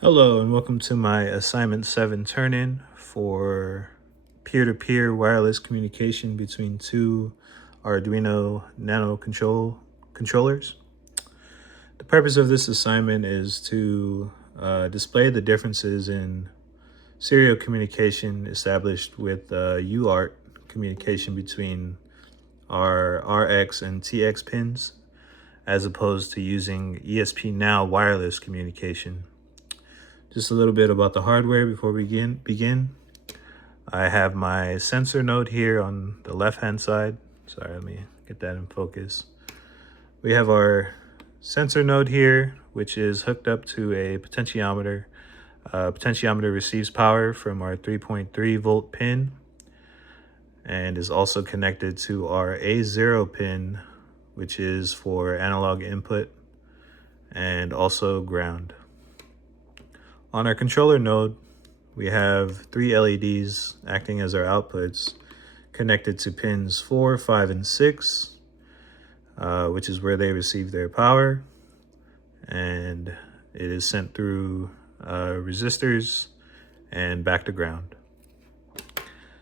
Hello and welcome to my assignment 7 turn-in for peer-to-peer wireless communication between two Arduino Nano controllers. The purpose of this assignment is to display the differences in serial communication established with UART communication between our RX and TX pins, as opposed to using ESP-NOW wireless communication. Just a little bit about the hardware before we begin. I have my sensor node here on the left-hand side. Sorry, let me get that in focus. We have our sensor node here, which is hooked up to a potentiometer. Potentiometer receives power from our 3.3 volt pin and is also connected to our A0 pin, which is for analog input, and also ground. On our controller node, we have 3 LEDs acting as our outputs connected to pins 4, 5, and 6, which is where they receive their power. And it is sent through resistors and back to ground.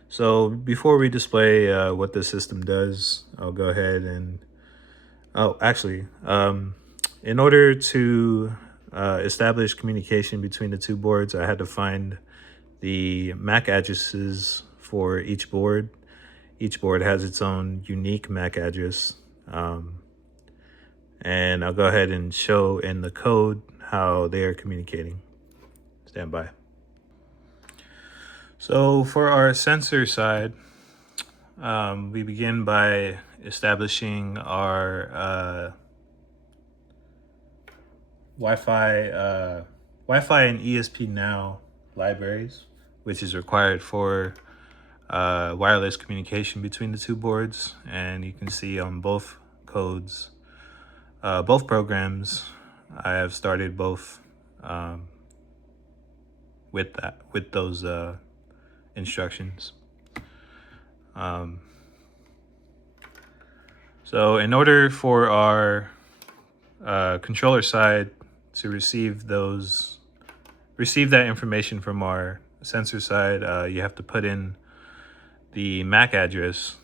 So before we display what the system does, I'll go ahead and, in order to establish communication between the two boards, I had to find the MAC addresses for each board. Each board has its own unique MAC address. And I'll go ahead and show in the code how they are communicating. Stand by. So for our sensor side, we begin by establishing our Wi-Fi and ESP-NOW libraries, which is required for wireless communication between the two boards. And you can see on both codes, both programs, I have started both with those instructions. So in order for our controller side to receive that information from our sensor side, you have to put in the MAC address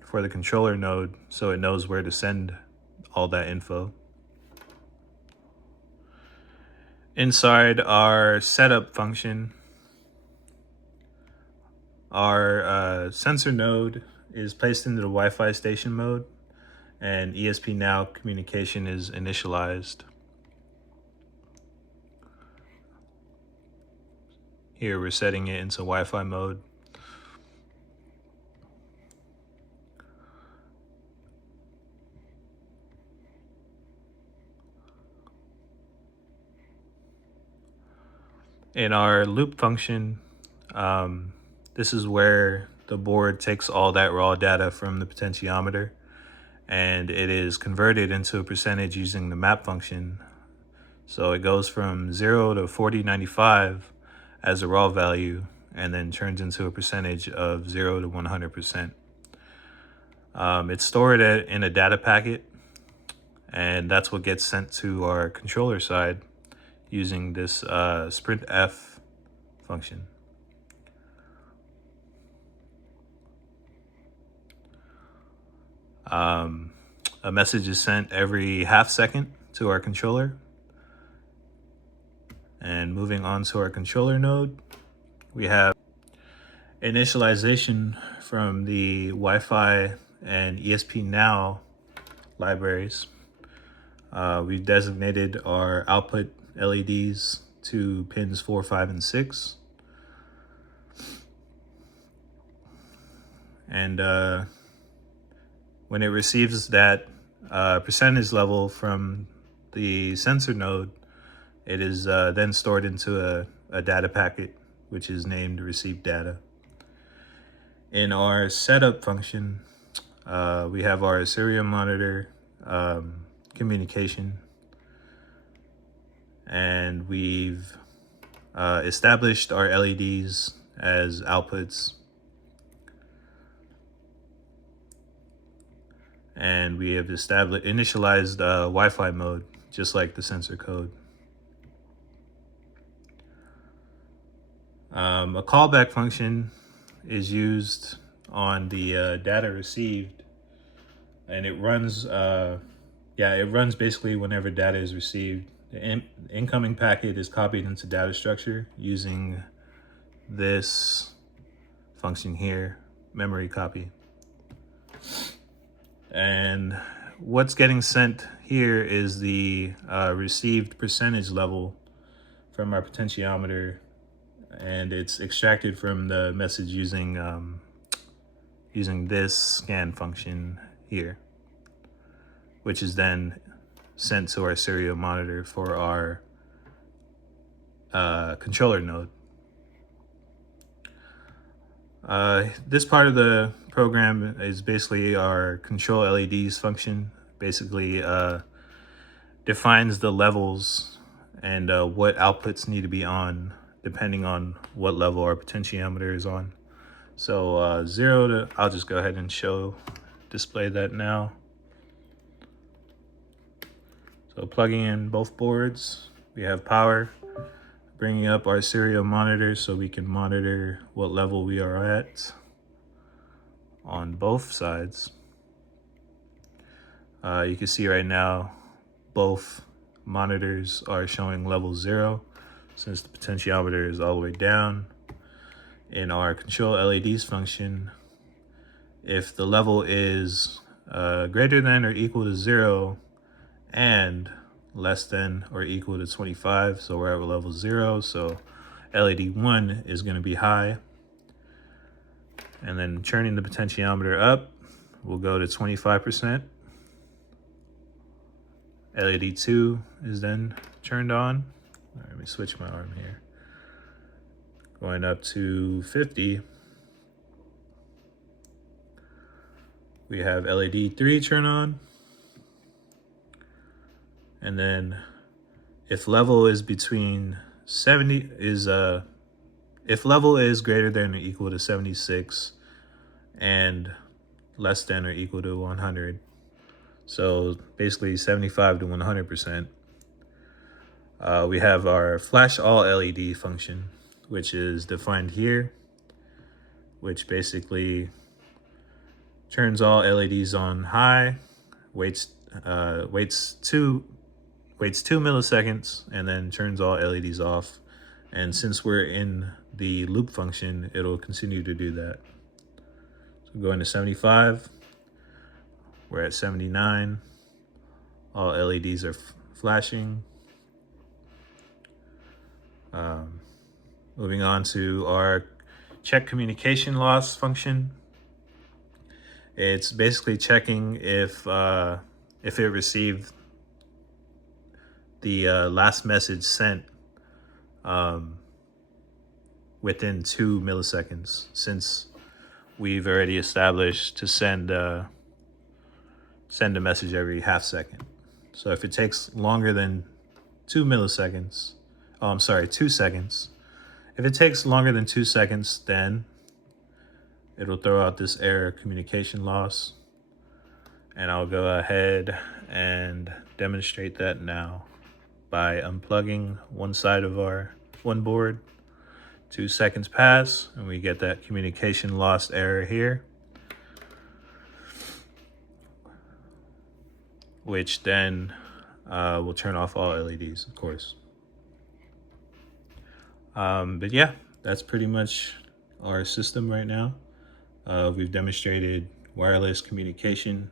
for the controller node so it knows where to send all that info. Inside our setup function, our sensor node is placed into the Wi-Fi station mode, and ESP-NOW communication is initialized. Here we're setting it into Wi-Fi mode. In our loop function, this is where the board takes all that raw data from the potentiometer and it is converted into a percentage using the map function. So it goes from 0 to 4095 as a raw value and then turns into a percentage of 0 to 100%. It's stored in a data packet, and that's what gets sent to our controller side using this sprintf function. A message is sent every half second to our controller. And moving on to our controller node, we have initialization from the Wi-Fi and ESP-NOW libraries. We've designated our output LEDs to pins 4, 5, and 6. And when it receives that percentage level from the sensor node, it is then stored into a data packet, which is named receive data. In our setup function, we have our serial monitor communication, and we've established our LEDs as outputs, and we have initialized Wi-Fi mode, just like the sensor code. A callback function is used on the data received, and it runs it runs basically whenever data is received. The incoming packet is copied into data structure using this function here, memory copy. And what's getting sent here is the received percentage level from our potentiometer, and it's extracted from the message using this scan function here, which is then sent to our serial monitor for our controller node. This part of the program is basically our control LEDs function. Basically defines the levels and what outputs need to be on depending on what level our potentiometer is on. So 0 to, I'll just go ahead and display that now. So plugging in both boards, we have power, bringing up our serial monitor so we can monitor what level we are at on both sides. You can see right now both monitors are showing level 0 since the potentiometer is all the way down. In our control LEDs function, if the level is greater than or equal to 0 and less than or equal to 25, so we're at level 0, so LED 1 is going to be high. And then turning the potentiometer up, we'll go to 25%. LED 2 is then turned on. All right, let me switch my arm here. Going up to 50. We have LED 3 turn on. And then if level is between 70 is if level is greater than or equal to 76 and less than or equal to 100, so basically 75 to 100%, we have our flash all LED function, which is defined here, which basically turns all LEDs on high, waits 2 milliseconds, and then turns all LEDs off. And since we're in the loop function, it'll continue to do that. So going to 75, we're at 79, all LEDs are flashing. Moving on to our check communication loss function. It's basically checking if it received the last message sent within 2 milliseconds, since we've already established to send a message every half second. So if it takes longer than 2 milliseconds, 2 seconds. If it takes longer than 2 seconds, then it'll throw out this error, communication loss. And I'll go ahead and demonstrate that now by unplugging one side of our one board. 2 seconds pass and we get that communication loss error here, which then will turn off all LEDs, of course. But yeah, that's pretty much our system right now. We've demonstrated wireless communication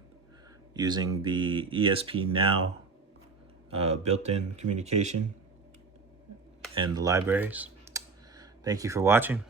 using the ESP Now built-in communication and the libraries. Thank you for watching.